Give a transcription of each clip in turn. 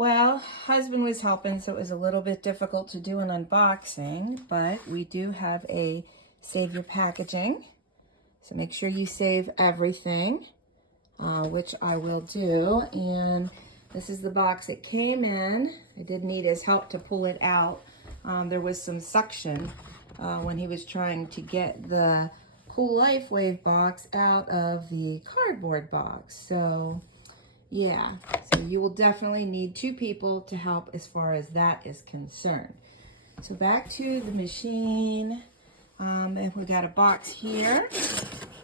Well, husband was helping, so it was a little bit difficult to do an unboxing, but we do have a save your packaging. So make sure you save everything, which I will do. And this is the box it came in. I did need his help to pull it out. There was some suction when he was trying to get the cool Lifewave box out of the cardboard box. So yeah, so you will definitely need 2 people to help as far as that is concerned. So back to the machine, and we got a box here,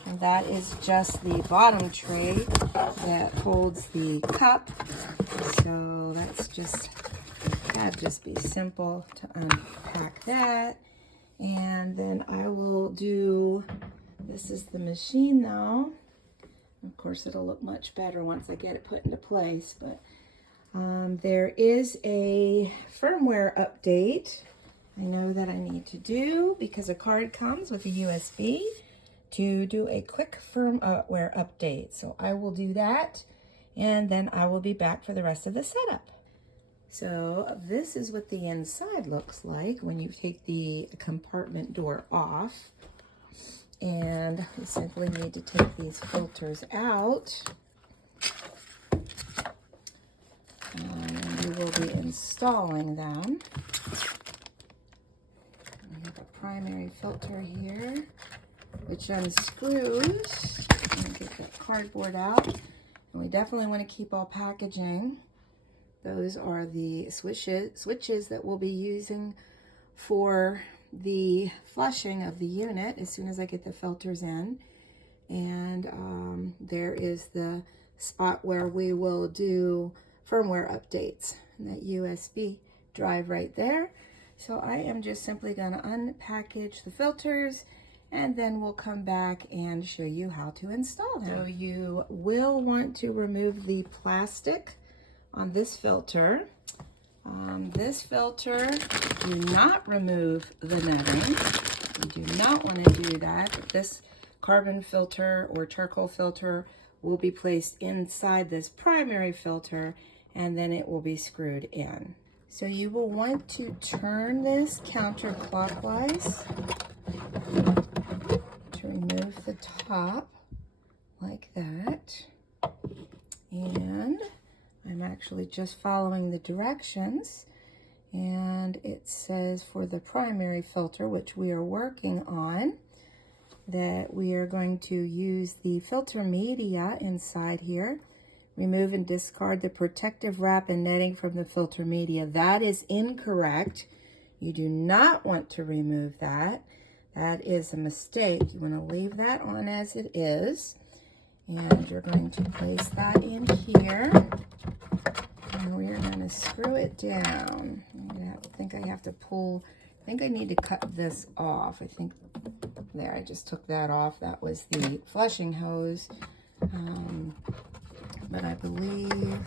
and that is just the bottom tray that holds the cup. So that's that'd just be simple to unpack that. And then I will do, this is the machine though. Of course, it'll look much better once I get it put into place, but there is a firmware update I know that I need to do because a card comes with a USB to do a quick firmware update. So I will do that, and then I will be back for the rest of the setup. So this is what the inside looks like when you take the compartment door off. And we simply need to take these filters out. And we will be installing them. We have a primary filter here, which unscrews. And get that cardboard out. And we definitely want to keep all packaging. Those are the switches that we'll be using for the flushing of the unit as soon as I get the filters in. And there is the spot where we will do firmware updates, and that USB drive right there. So I am just simply going to unpackage the filters, and then we'll come back and show you how to install them. So you will want to remove the plastic on this filter. This filter, do not remove the netting. You do not want to do that. This carbon filter or charcoal filter will be placed inside this primary filter, and then it will be screwed in. So you will want to turn this counterclockwise to remove the top like that. And I'm actually just following the directions, and it says for the primary filter, which we are working on, that we are going to use the filter media inside here. Remove and discard the protective wrap and netting from the filter media. That is incorrect. You do not want to remove that. That is a mistake. You want to leave that on as it is. And you're going to place that in here. And we're going to screw it down. I think I have to pull, I think I need to cut this off. I think, there, I just took that off. That was the flushing hose. But I believe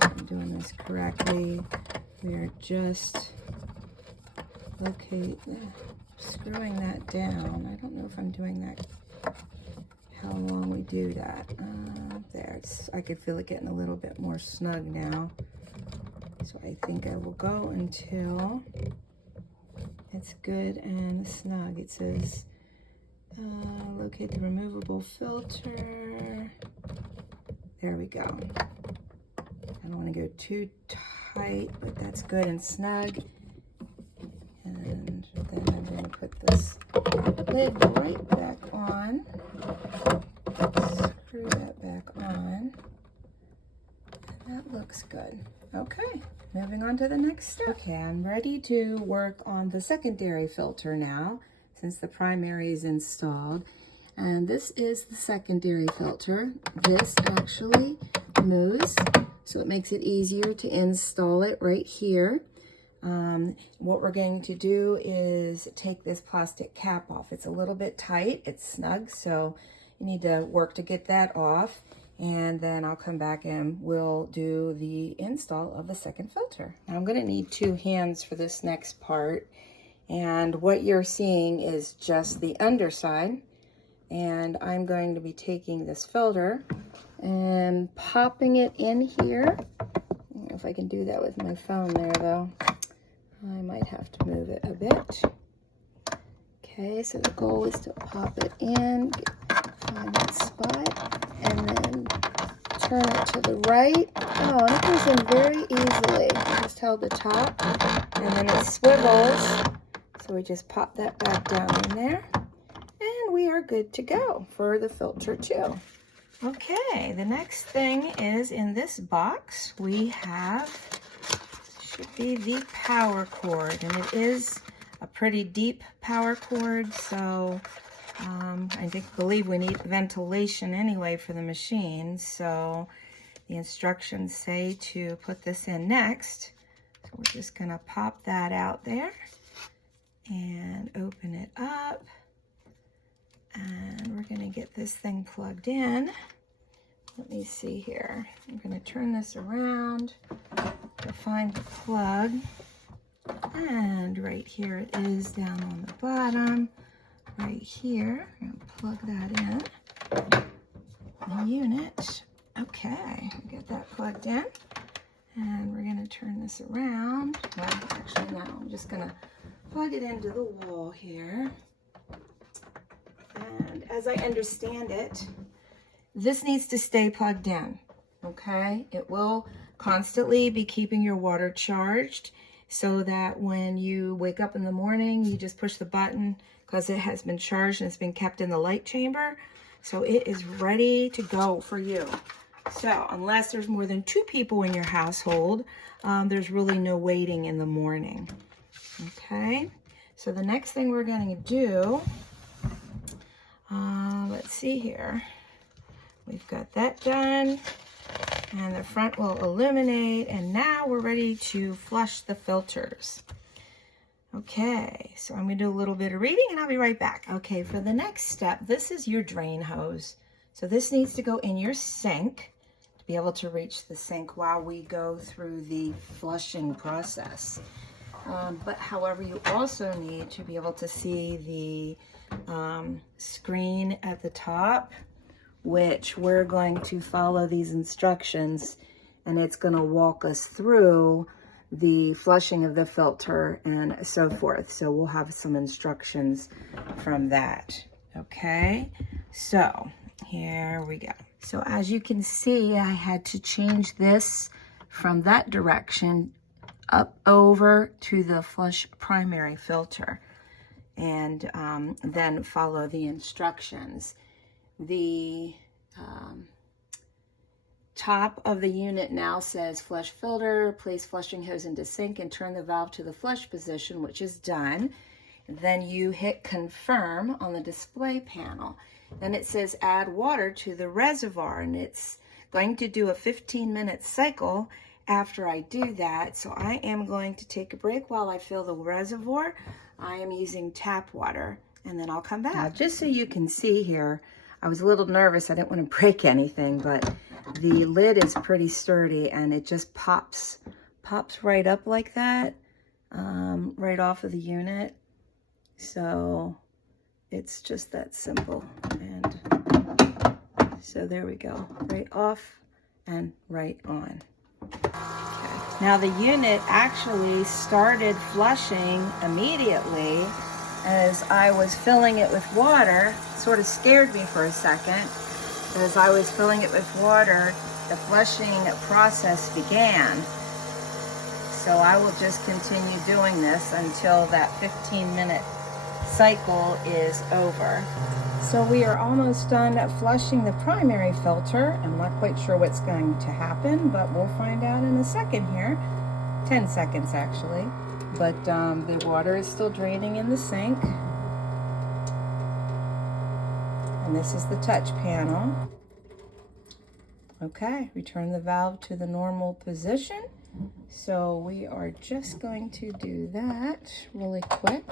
I'm doing this correctly. We are just screwing that down. I don't know if I'm doing that, how long we do that. There, I could feel it getting a little bit more snug now. So I think I will go until it's good and snug. It says, locate the removable filter. There we go. I don't want to go too tight, but that's good and snug. And then I'm going to put this lid right back on. Screw that back on. And that looks good. Okay, moving on to the next step. Okay, I'm ready to work on the secondary filter now, since the primary is installed. And this is the secondary filter. This actually moves, so it makes it easier to install it right here. What we're going to do is take this plastic cap off. It's a little bit tight, it's snug, so you need to work to get that off. And then I'll come back and we'll do the install of the second filter. I'm going to need 2 hands for this next part. And what you're seeing is just the underside. And I'm going to be taking this filter and popping it in here. if I can do that with my phone there, though. I might have to move it a bit. Okay, so the goal is to pop it in, find that spot, and then turn it to the right. Oh, and it goes in very easily. Just hold the top, and then it swivels. So we just pop that back down in there, and we are good to go for the filter too. Okay, the next thing is in this box, we have, should be the power cord, and it is a pretty deep power cord, so I believe we need ventilation anyway for the machine, so the instructions say to put this in next. So we're just gonna pop that out there and open it up. And we're gonna get this thing plugged in. Let me see here. I'm gonna turn this around to find the plug. And right here it is down on the bottom. Right here, I'm gonna plug that in. The unit. Okay, get that plugged in. And we're gonna turn this around. Well, actually no, I'm just gonna plug it into the wall here. And as I understand it, this needs to stay plugged in, okay? It will constantly be keeping your water charged so that when you wake up in the morning, you just push the button because it has been charged and it's been kept in the light chamber. So it is ready to go for you. So unless there's more than 2 people in your household, there's really no waiting in the morning, okay? So the next thing we're going to do, let's see here. We've got that done, and the front will illuminate, and now we're ready to flush the filters. Okay, so I'm gonna do a little bit of reading and I'll be right back. Okay, for the next step, this is your drain hose. So this needs to go in your sink to be able to reach the sink while we go through the flushing process. But however, you also need to be able to see the screen at the top, which we're going to follow these instructions, and it's going to walk us through the flushing of the filter and so forth. So we'll have some instructions from that. Okay, so here we go. So as you can see, I had to change this from that direction up over to the flush primary filter, and then follow the instructions. The top of the unit now says flush filter, place flushing hose into sink and turn the valve to the flush position, which is done. Then you hit confirm on the display panel. Then it says add water to the reservoir, and it's going to do a 15-minute cycle after I do that. So I am going to take a break while I fill the reservoir. I am using tap water, and then I'll come back. Now, just so you can see here, I was a little nervous. I didn't want to break anything, but the lid is pretty sturdy, and it just pops right up like that, right off of the unit. So it's just that simple. And so there we go, right off and right on. Okay. Now the unit actually started flushing immediately as I was filling it with water. Sort of scared me for a second. As I was filling it with water, the flushing process began. So I will just continue doing this until that 15-minute cycle is over. So we are almost done flushing the primary filter. I'm not quite sure what's going to happen, but we'll find out in a second here. 10 seconds actually. But the water is still draining in the sink. And this is the touch panel. Okay, return the valve to the normal position. So we are just going to do that really quick.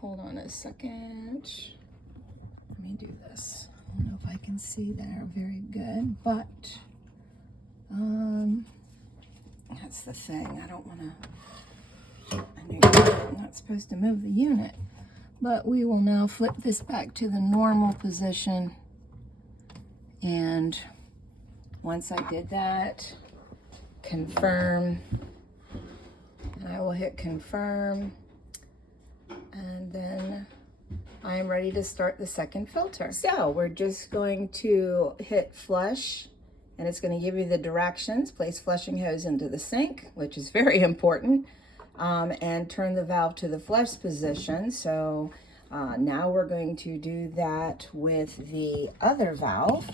Hold on a second. Let me do this. I don't know if I can see there very good, but that's the thing. I don't want to, I'm not supposed to move the unit, but we will now flip this back to the normal position. And once I did that, confirm, and I will hit confirm, and then I am ready to start the second filter. So we're just going to hit flush, and it's going to give you the directions. Place flushing hose into the sink, which is very important, and turn the valve to the flush position. So now we're going to do that with the other valve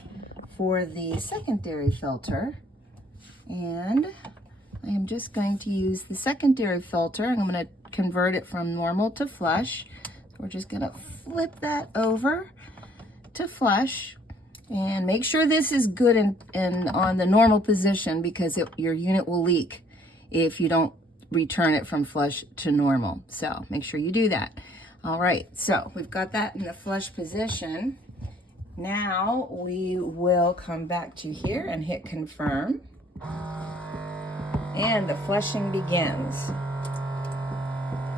for the secondary filter. And I am just going to use the secondary filter. I'm going to convert it from normal to flush. So we're just going to flip that over to flush. And make sure this is good and on the normal position, because your unit will leak if you don't return it from flush to normal. So make sure you do that. All right, so we've got that in the flush position. Now we will come back to here and hit confirm. And the flushing begins.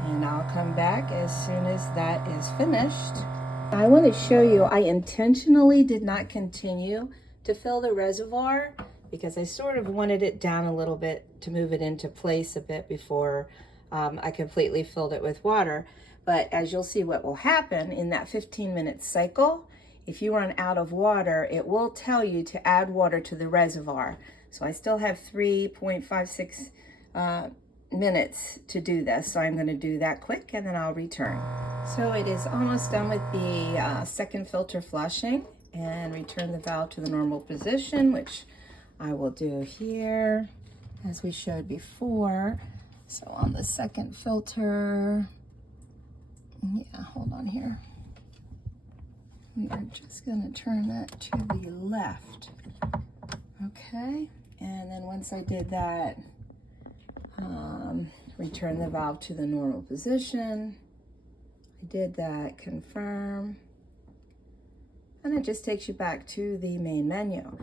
And I'll come back as soon as that is finished. I want to show you, I intentionally did not continue to fill the reservoir because I sort of wanted it down a little bit to move it into place a bit before I completely filled it with water. But as you'll see, what will happen in that 15-minute cycle, if you run out of water, it will tell you to add water to the reservoir. So I still have 3.56 minutes to do this, so I'm going to do that quick and then I'll return. So it is almost done with the second filter flushing, and return the valve to the normal position, which I will do here as we showed before. So on the second filter, yeah, hold on here, we are just going to turn that to the left. Okay, and then once I did that, return the valve to the normal position. I did that, confirm, and it just takes you back to the main menu.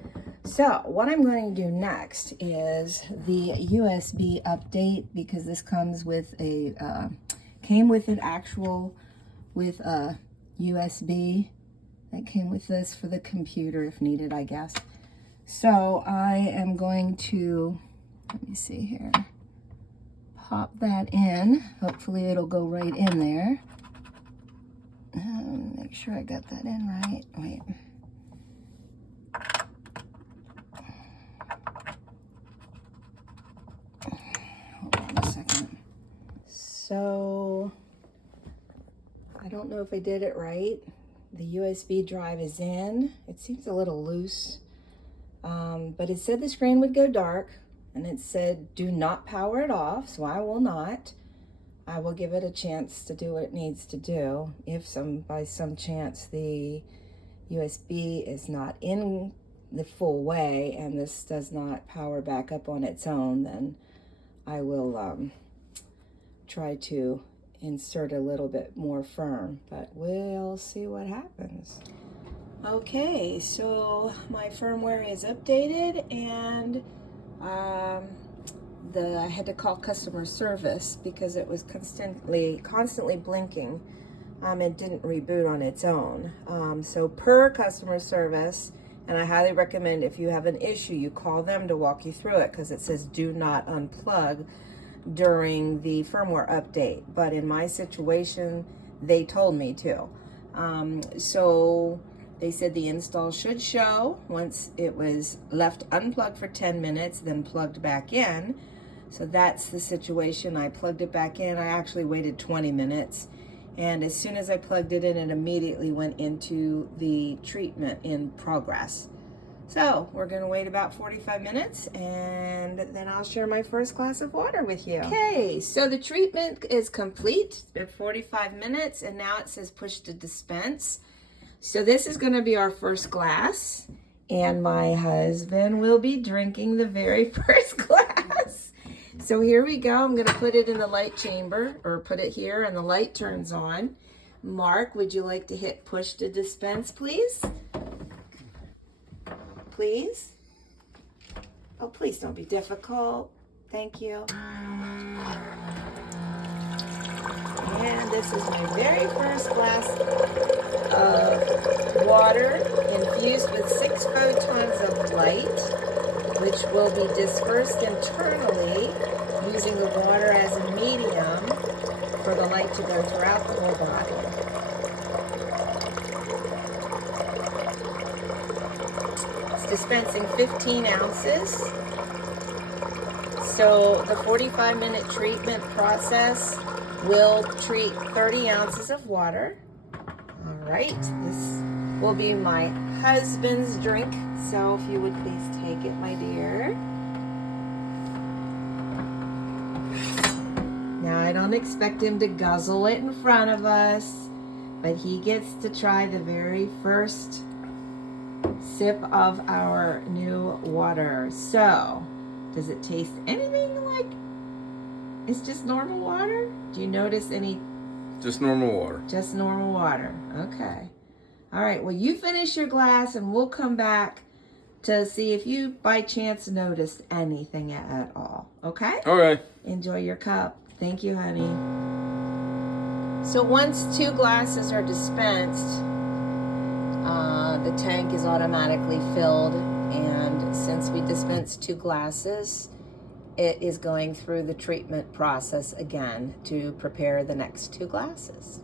So what I'm going to do next is the USB update, because this comes with a, came with an actual, with a USB that came with this for the computer if needed, I guess. So I am going to, let me see here, pop that in. Hopefully it'll go right in there. Make sure I got that in right. Wait. Hold on a second. So, I don't know if I did it right. The USB drive is in. It seems a little loose. But it said the screen would go dark, and it said do not power it off, so I will not. I will give it a chance to do what it needs to do. If by some chance the USB is not in the full way and this does not power back up on its own, then I will try to insert a little bit more firm, but we'll see what happens. Okay, so my firmware is updated, and I had to call customer service because it was constantly blinking. It didn't reboot on its own. So per customer service, and I highly recommend if you have an issue, you call them to walk you through it, because it says do not unplug during the firmware update. But in my situation, they told me to. So they said the install should show once it was left unplugged for 10 minutes, then plugged back in. So that's the situation. I plugged it back in. I actually waited 20 minutes. And as soon as I plugged it in, it immediately went into the treatment in progress. So we're gonna wait about 45 minutes, and then I'll share my first glass of water with you. Okay, so the treatment is complete. It's been 45 minutes, and now it says push to dispense. So this is gonna be our first glass, and my husband will be drinking the very first glass. So here we go. I'm gonna put it in the light chamber, or put it here, and the light turns on. Mark, would you like to hit push to dispense, please? Please? Oh, please don't be difficult. Thank you. And this is my very first glass of water infused with 6 photons of light. which will be dispersed internally using the water as a medium for the light to go throughout the whole body. It's dispensing 15 ounces. So the 45-minute treatment process will treat 30 ounces of water. All right, this will be my husband's drink. So if you would please take it, my dear. Now I don't expect him to guzzle it in front of us, but he gets to try the very first sip of our new water. So, does it taste anything like it's just normal water? Do you notice any? Just normal water. Just normal water. Okay. All right. Well, you finish your glass and we'll come back to see if you by chance noticed anything at all. Okay? Okay. Enjoy your cup. Thank you, honey. So once 2 glasses are dispensed, the tank is automatically filled, and since we dispensed 2 glasses, it is going through the treatment process again to prepare the next 2 glasses.